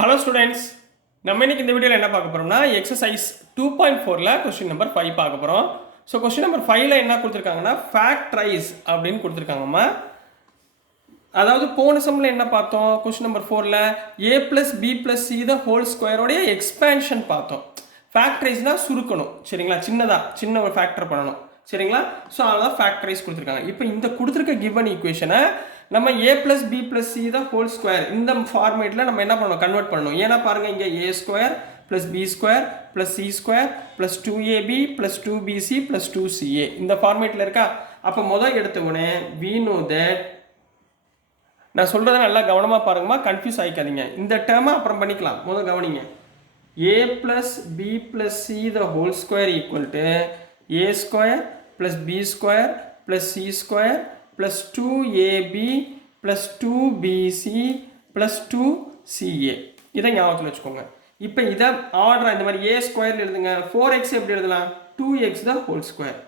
Hello students, நம்ம இன்னைக்கு இந்த வீடியோவில் என்ன பார்க்க போகிறோம்னா எக்ஸசைஸ் 2.4ல் கொஸ்டின் நம்பர் 5 பார்க்க போகிறோம். ஸோ கொஸ்டின் நம்பர் 5ல் என்ன கொடுத்துருக்காங்கன்னா ஃபேக்ட்ரைஸ் அப்படின்னு கொடுத்துருக்காங்கம்மா. அதாவது போன சம்மில் என்ன பார்த்தோம், கொஸ்டின் நம்பர் 4ல் a + b + c the whole ஸ்கொயரோடைய எக்ஸ்பேன்ஷன் பார்த்தோம். ஃபேக்ட்ரைஸ்னால் சுருக்கணும், சரிங்களா? சின்ன ஒரு ஃபேக்டர் பண்ணணும், சரிங்களா? ஸோ அதெல்லாம் ஃபேக்டரைஸ் கொடுத்துருக்காங்க. இப்போ இந்த கொடுத்துருக்க கிவன் ஈக்குவேஷனை நம்ம a + b + c the whole square இந்த ஃபார்மேட்டில் நம்ம என்ன பண்ணணும், கன்வெர்ட் பண்ணணும். ஏன்னா பாருங்கள், இங்கே a² + b² + c² + 2ab + 2bc + 2ca இந்த ஃபார்மேட்டில் இருக்கா. அப்போ முதல் எடுத்த உடனே we know that, நான் சொல்கிறத நல்லா கவனமாக பாருங்கம்மா, கன்ஃபியூஸ் ஆகிக்காதீங்க. இந்த டேர்மை அப்புறம் பண்ணிக்கலாம், முதல் கவனிங்க. a + b + c the whole square equal to a² + b² + c² plus 2ab plus 2bc plus 2ca இதை ஞாபகத்தில் வச்சுக்கோங்க. இப்போ இதை ஆர்டர் இந்த மாதிரி a ஸ்கொயரில் எழுதுங்க. 4x எப்படி எழுதலாம், 2x த ஹோல் ஸ்கொயர்.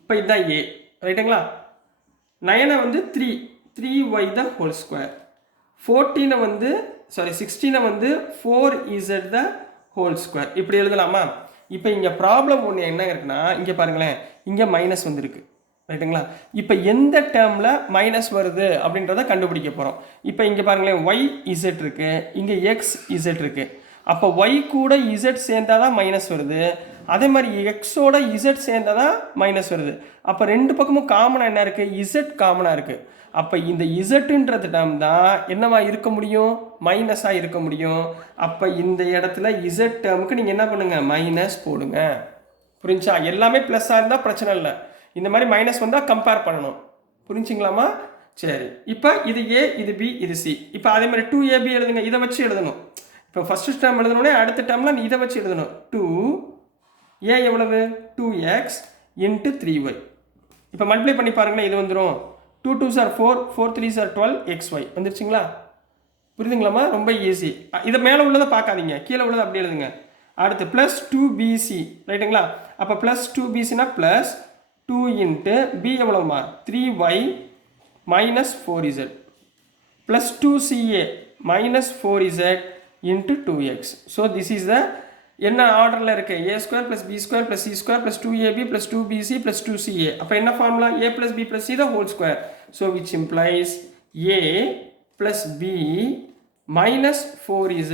இப்போ இதுதான் a, ரைட்டுங்களா? 9 வந்து 3y த ஹோல் ஸ்கொயர். 16 வந்து 4z த ஹோல் ஸ்கொயர். இப்படி எழுதலாமா? இப்போ இங்கே ப்ராப்ளம் ஒன்று என்ன இருக்குன்னா, இங்கே பாருங்களேன், இங்கே மைனஸ் வந்துருக்கு, ரைட்டுங்களா? இப்போ எந்த டேர்மில் மைனஸ் வருது அப்படின்றத கண்டுபிடிக்க போகிறோம். இப்போ இங்கே பாருங்களேன், ஒய் இசட் இருக்குது, இங்கே எக்ஸ் இசட் இருக்குது. அப்போ ஒய் கூட இசட் சேர்ந்தால் தான் மைனஸ் வருது, அதே மாதிரி எக்ஸோட இசட் சேர்ந்தால் தான் மைனஸ் வருது. அப்போ ரெண்டு பக்கமும் காமனாக என்ன இருக்குது, இசட் காமனாக இருக்குது. அப்போ இந்த இசட்டுன்றது டேர்ம் தான் என்னவா இருக்க முடியும், மைனஸாக இருக்க முடியும். அப்போ இந்த இடத்துல இசட் டேர்முக்கு நீங்கள் என்ன பண்ணுங்கள், மைனஸ் போடுங்க. புரிஞ்சா? எல்லாமே ப்ளஸ்ஸாக இருந்தால் பிரச்சனை இல்லை, இந்த மாதிரி மைனஸ் வந்தால் கம்பேர் பண்ணணும். புரிஞ்சுங்களாமா? சரி, இப்போ இது ஏ, இது பி, இது சி. இப்போ அதே மாதிரி 2ab எழுதுங்க, இதை வச்சு எழுதணும். இப்போ ஃபஸ்ட்டு டேர்ம் எழுதணுன்னே அடுத்த டேர்மில் இதை வச்சு எழுதணும். 2a எவ்வளவு, 2x × 3y. இப்போ மல்டிப்ளை பண்ணி பாருங்களேன், இது வந்துடும். 2 2s are 4, 4 3s are 12xy வந்துருச்சுங்களா? புரியுதுங்களாமா? ரொம்ப ஈஸி. இதை மேலே உள்ளதை பார்க்காதீங்க, கீழே உள்ளதை அப்படி எழுதுங்க. அடுத்து ப்ளஸ் 2bc, ரைட்டுங்களா? அப்போ ப்ளஸ் 2bcனா ப்ளஸ் 2 × b எவ்வளவுமா, 3y - 4z plus 2ca - 4z × 2x. So this is the என்ன ஆர்டரில் இருக்குது, a² + b² + c² + 2ab + 2bc + 2ca. அப்போ என்ன formula, a + b + c the whole square. So which implies a + b - 4z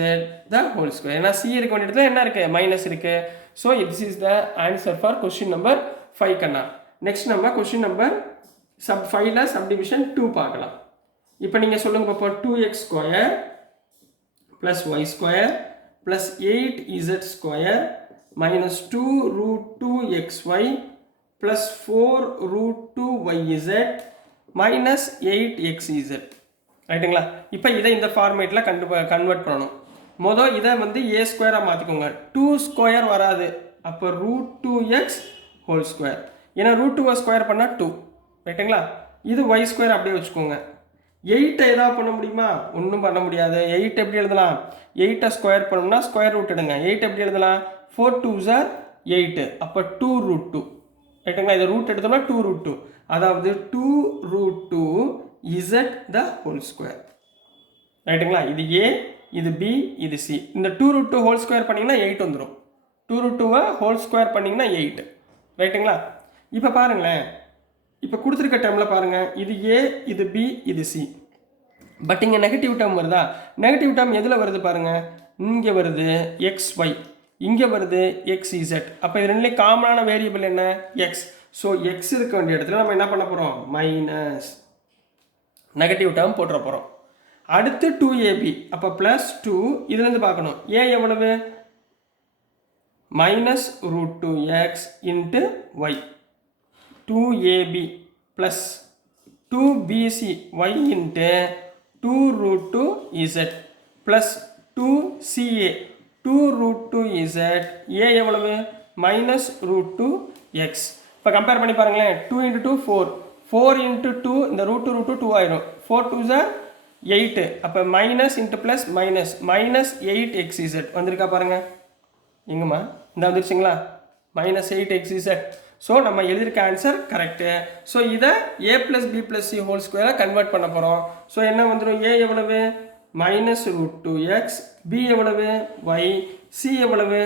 the whole square. ஏன்னா c இருக்க வேண்டிய இடத்துல என்ன இருக்குது, மைனஸ் இருக்குது. So this is the answer for question number 5 கண்ணா. நெக்ஸ்ட் நம்ம கொஸ்டின் நம்பர் 5ல் சப்டிவிஷன் 2 பார்க்கலாம். இப்போ நீங்கள் சொல்லுங்க பார்ப்போம். 2x² + y² + 8z² - 2√2xy + 4√2yz - 8xz, ரைட்டுங்களா? இப்போ இதை இந்த ஃபார்மேட்டில் கன்வெர்ட் பண்ணணும். மொதல் இதை வந்து a² மாற்றிக்கோங்க. 2² வராது, அப்போ √2x ஹோல் ஸ்கொயர். ஏன்னா √2 ஸ்கொயர் பண்ணால் 2, ரைட்டுங்களா? இது y² அப்படியே வச்சுக்கோங்க. 8 ஏதாவது பண்ண முடியுமா, ஒன்றும் பண்ண முடியாது. 8 எப்படி எழுதலாம், 8 ஸ்கொயர் பண்ணோம்னா ஸ்கொயர் ரூட் எடுங்க. 8 எப்படி எழுதலாம், 4 2s are 8, அப்போ 2√2, ரைட்டுங்களா? இதை ரூட் எடுத்தோம்னா 2√2, அதாவது 2√2z த ஹோல் ஸ்கொயர், ரைட்டுங்களா? இது a, இது b, இது c. இந்த 2√2 ஹோல் ஸ்கொயர் பண்ணிங்கன்னா 8 வந்துடும். 2√2 ஹோல் ஸ்கொயர் பண்ணிங்கன்னா 8, ரைட்டுங்களா? இப்போ பாருங்களேன், இப்போ கொடுத்துருக்க டேர்மில் பாருங்கள், இது a, இது b, இது c. பட் இங்கே நெகட்டிவ் டேர்ம் வருதா? நெகட்டிவ் டேர்ம் எதில் வருது பாருங்கள், இங்கே வருது xy, இங்கே வருது xz. அப்போ இது ரெண்டுலேயும் காமனான வேரியபிள் என்ன, x. ஸோ x இருக்க வேண்டிய இடத்துல நம்ம என்ன பண்ண போகிறோம், மைனஸ் நெகட்டிவ் டேர்ம் போட்டுற போகிறோம். அடுத்து 2ab, அப்போ ப்ளஸ் 2, இதுலேருந்து பார்க்கணும் a எவ்வளவு, -√2x × y. 2ab plus 2bc y × 2√2z plus 2ca 2√2z a எவ்வளவு, -√2x. இப்போ கம்பேர் பண்ணி பாருங்களேன், 2 × 2 4, 4 × 2 இந்த √2 2 ஆயிரும். 4 2s are 8, அப்போ minus into plus minus -8xz வந்திருக்கா பாருங்க. எங்கம்மா, இந்த வந்துருச்சுங்களா, -8xz. ஸோ நம்ம எழுதியிருக்க ஆன்சர் கரெக்டு. ஸோ இதை a + b + c ஹோல் ஸ்கொயராக கன்வெர்ட் பண்ண போகிறோம். ஸோ என்ன வந்துடும், a எவ்வளவு minus root 2x, b எவ்வளவு y, c எவ்வளவு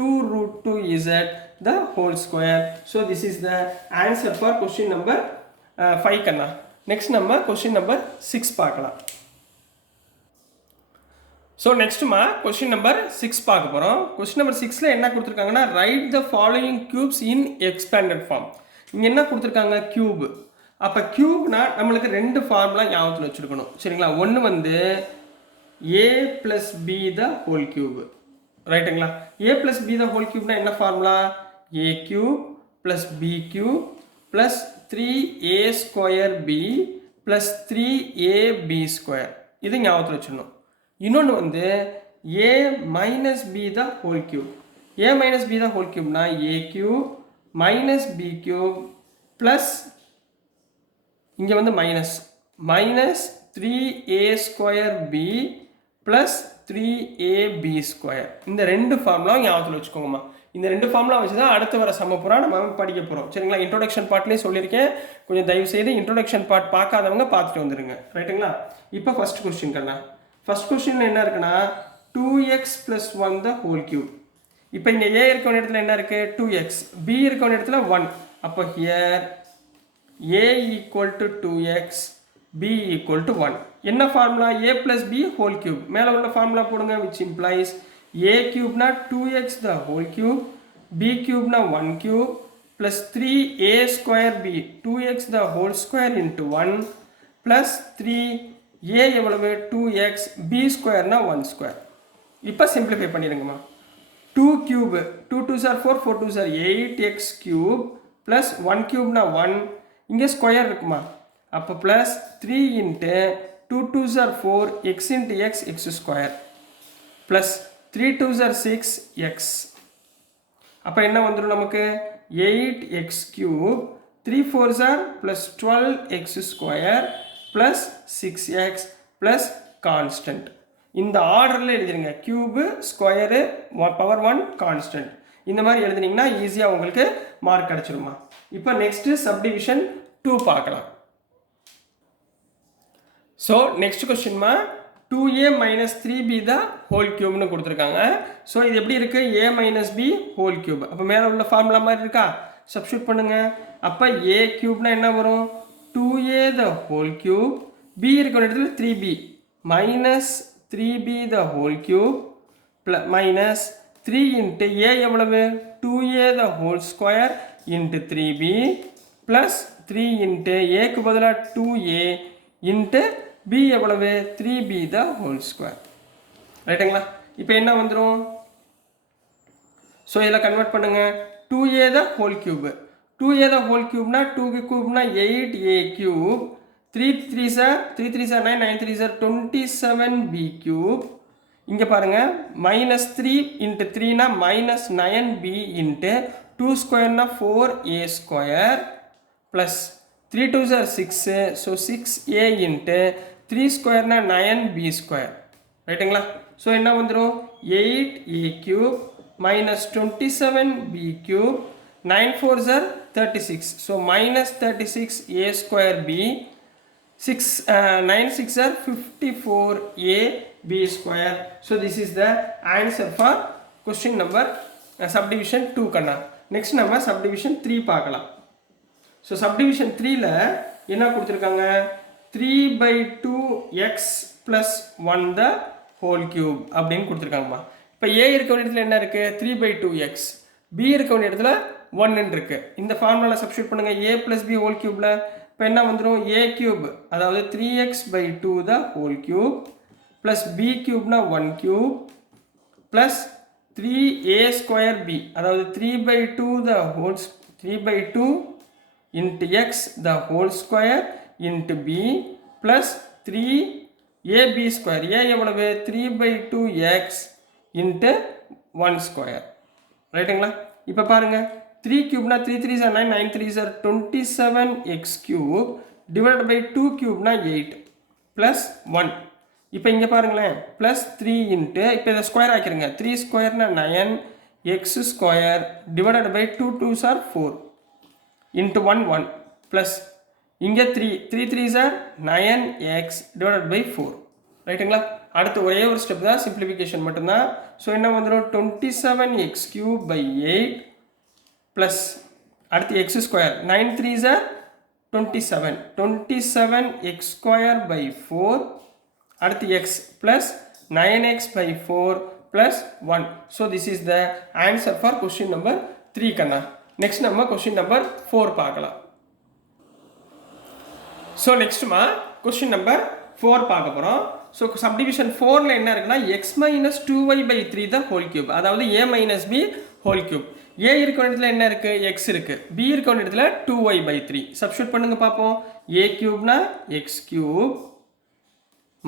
2 root 2z the whole square. So this is the answer for question number 5 Kanna. next நம்ம question number 6 பார்க்கலாம். ஸோ நெக்ஸ்ட்டுமா கொஸ்டின் நம்பர் 6 பார்க்க போகிறோம். கொஸ்டின் நம்பர் 6ல என்ன கொடுத்துருக்காங்கன்னா write the following cubes in expanded form. இங்கே என்ன கொடுத்துருக்காங்க கியூப். அப்போ கியூப்னா நம்மளுக்கு ரெண்டு ஃபார்முலா ஞாபகத்தில் வச்சுருக்கணும் சரிங்களா. ஒன்று வந்து a plus b the whole cube ரைட்டுங்களா. A plus b the whole கியூப்னா என்ன formula a cube plus b cube plus 3a square b plus 3ab square. இது ஞாபகத்தில் வச்சுருக்கணும். இன்னொன்று வந்து a minus b the whole cube. a minus b the whole கியூப்னா a cube minus b cube plus இங்கே வந்து minus 3a square b plus 3ab square. இந்த ரெண்டு ஃபார்முலாவும் ஞாபகத்தில் வச்சுக்கோங்கம்மா. இந்த ரெண்டு ஃபார்முலா வச்சு தான் அடுத்து வர சமப்புறா நம்ம படிக்க போகிறோம் சரிங்களா. இன்ட்ரோடக்ஷன் பார்ட்லேயும் சொல்லியிருக்கேன், கொஞ்சம் தயவு செய்து இன்ட்ரோடக்ஷன் பார்ட் பார்க்காதவங்க பார்த்துட்டு வந்துடுங்க ரைட்டுங்களா. இப்போ ஃபர்ஸ்ட் கொஸ்டின் கண்ணா. ஃபர்ஸ்ட் கொஸ்டின் என்ன இருக்குன்னா 2x + 1 த ஹோல் கியூப். இப்போ இங்கே a இருக்க வேண்டிய இடத்துல என்ன இருக்குது 2x, b இருக்க வேண்டிய இடத்துல 1. அப்போ here a equal to 2x, b equal to 1. என்ன formula a + b whole cube. மேலே உள்ள ஃபார்முலா போடுங்க விச் இம்ப்ளைஸ் a கியூப்னா 2x the whole cube, b கியூப்னா 1 cube plus 3a square b 2x the whole square into 1 plus 3a எவ்வளவு 2x, b ஸ்கொயர்னா 1 square. இப்போ simplify பண்ணிடுங்கம்மா. 2 cube 2 2s are 4 4 2s are 8x cube plus 1 கியூப்னா 1, இங்கே square இருக்குமா. அப்போ plus 3 into 2 2s are 4 x into x x square plus 3 2s are 6x. அப்போ என்ன வந்துடும் நமக்கு 8x cube 3 4s are plus 12x square plus 6x plus constant. இந்த ஆர்டரில் எழுதிருங்க cube square power 1 constant. இந்த மாதிரி எழுதுனீங்கன்னா ஈஸியாக உங்களுக்கு மார்க் கிடச்சிருமா. இப்போ நெக்ஸ்ட்டு சப்டிவிஷன் 2 பார்க்கலாம். ஸோ நெக்ஸ்ட் கொஸ்டின்மா 2a minus 3b the whole கியூப்னு கொடுத்துருக்காங்க. ஸோ இது எப்படி இருக்குது a minus b whole cube. அப்போ மேலே உள்ள ஃபார்முலா மாதிரி இருக்கா, சப்ஸ்டியூட் பண்ணுங்க. அப்போ a கியூப்னா என்ன வரும் 2a the whole cube, b இருக்க இடத்துல 3b minus 3b the whole cube plus minus 3 into a எவ்வளவு 2a the whole square into 3b plus 3 into a க்கு பதிலா 2a into b எவ்வளவு 3b the whole square ரைட்டுங்களா. இப்போ என்ன வந்துடும், ஸோ இதில் கன்வெர்ட் பண்ணுங்க 2a the whole cube. 2a the whole cube na 2 cube na 8a cube 3 3s are 9 9 3s are 27b cube. இங்க பாருங்க minus 3 into 3 na minus 9b into 2 square na 4a square plus 3 2s are 6 so 6a into 3 square na 9b square ரைட்டுங்களா. So என்ன வந்துடும் 8a cube minus 27b cube 9 4s are 36 so minus 36a square b 9 6 are 54a b square. So this is the answer for question number subdivision 2 Kanna. next நம்ம subdivision 3 பார்க்கலாம். so subdivision 3ல என்ன கொடுத்திருக்காங்க 3/2x plus 1 the whole cube அப்படின்னு கொடுத்திருக்காங்கம்மா. இப்போ a இருக்க வேண்டிய இடத்துல என்ன இருக்கு 3/2x, b இருக்க வேண்டிய இடத்துல 1 இருக்கு. இந்த ஃபார்முலால சப்ஸ்டிட்யூட் பண்ணுங்க a plus b ஹோல் கியூப்ல. இப்போ என்ன வந்துடும் a கியூப் அதாவது 3x/2 the whole cube plus b கியூப்னா 1 cube plus 3a square b அதாவது 3/2 the whole 3/2 into x the whole square into b plus 3ab square. a எவ்வளவு 3/2x into 1 square ரைட்டுங்களா. இப்போ பாருங்க 3 cube na 3 3s are 9 9 3s are 27x cube divided by 2 cube na 8 plus 1. இப்போ இங்க பாருங்களேன் plus 3 into இப்போ இதை square ஆக்கிருங்க 3 square na 9x square divided by 2 2s are 4 into 1 1 plus இங்க 3 3 3s are 9x divided by 4 ரைட்டுங்களா. அடுத்து ஒரே ஒரு ஸ்டெப் தான், சிம்பிளிஃபிகேஷன் மட்டும்தான். ஸோ என்ன வந்துடும், 27x³/8 ப்ளஸ் அடுத்து X square, 9 3s are 27, 27x²/4 அடுத்து x plus 9x/4 plus 1. So this is the answer for question number 3 கண்ணா. நெக்ஸ்ட் நம்ம கொஸ்டின் நம்பர் 4 பார்க்கலாம். ஸோ நெக்ஸ்ட்டுமா கொஸ்டின் நம்பர் 4 பார்க்க போகிறோம். ஸோ சப்டிவிஷன் 4ல் என்ன இருக்குன்னா x minus 2y/3 the whole cube, அதாவது a minus b whole cube. a இருக்க இடத்துல என்ன இருக்குது, எக்ஸ் இருக்குது. b இருக்க இடத்துல 2y/3. சப்ஸ்டியூட் பண்ணுங்க பார்ப்போம். a கியூப்னா எக்ஸ் கியூப்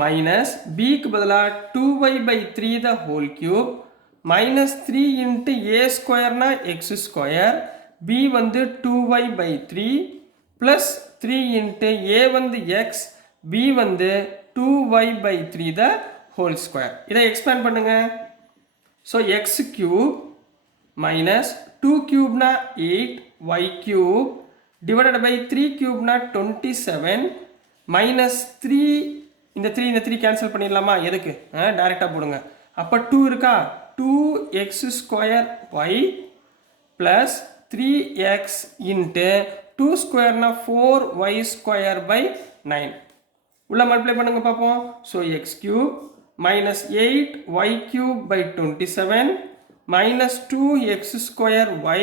மைனஸ் பிக்கு பதிலாக 2y/3 the whole cube minus 3 into a ஸ்கொயர்னா எக்ஸ் ஸ்கொயர், b வந்து 2y/3 ப்ளஸ் 3 இன்ட்டு a வந்து எக்ஸ், b வந்து 2y/3 த ஹோல் ஸ்கொயர். இதை எக்ஸ்பேண்ட் பண்ணுங்க. ஸோ எக்ஸ் கியூப் மைனஸ் 2 கியூப்னா 8, y கியூப் டிவைடட் பை 3 கியூப்னா 27 மைனஸ் 3, இந்த 3 கேன்சல் பண்ணிடலாமா, எதுக்கு டைரெக்டாக போடுங்க. அப்போ 2 இருக்கா, 2x² plus 3x into 2 ஸ்கொயர்னா 4y²/9 உள்ள மல்டிப்ளை பண்ணுங்க பார்ப்போம். So x cube minus 8y³/27 minus 2x²y,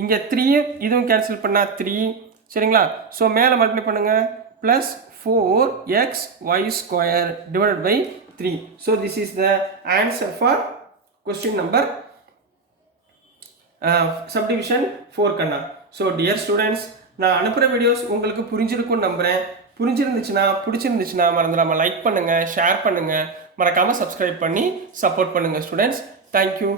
இங்கே 3 இதுவும் கேன்சல் பண்ணால் 3 சரிங்களா. ஸோ மேலே மல்டிப்ளை பண்ணுங்க plus 4xy² divided by 3. So this is the answer for question number subdivision 4 Kanna. So dear students, நான் அனுப்புகிற வீடியோஸ் உங்களுக்கு புரிஞ்சிருக்கும்னு நம்புகிறேன். பிடிச்சிருந்துச்சுன்னா மறந்துடாமல் லைக் பண்ணுங்கள், ஷேர் பண்ணுங்கள், மறக்காமல் சப்ஸ்கிரைப் பண்ணி சப்போர்ட் பண்ணுங்கள் ஸ்டூடெண்ட்ஸ். தேங்க்யூ.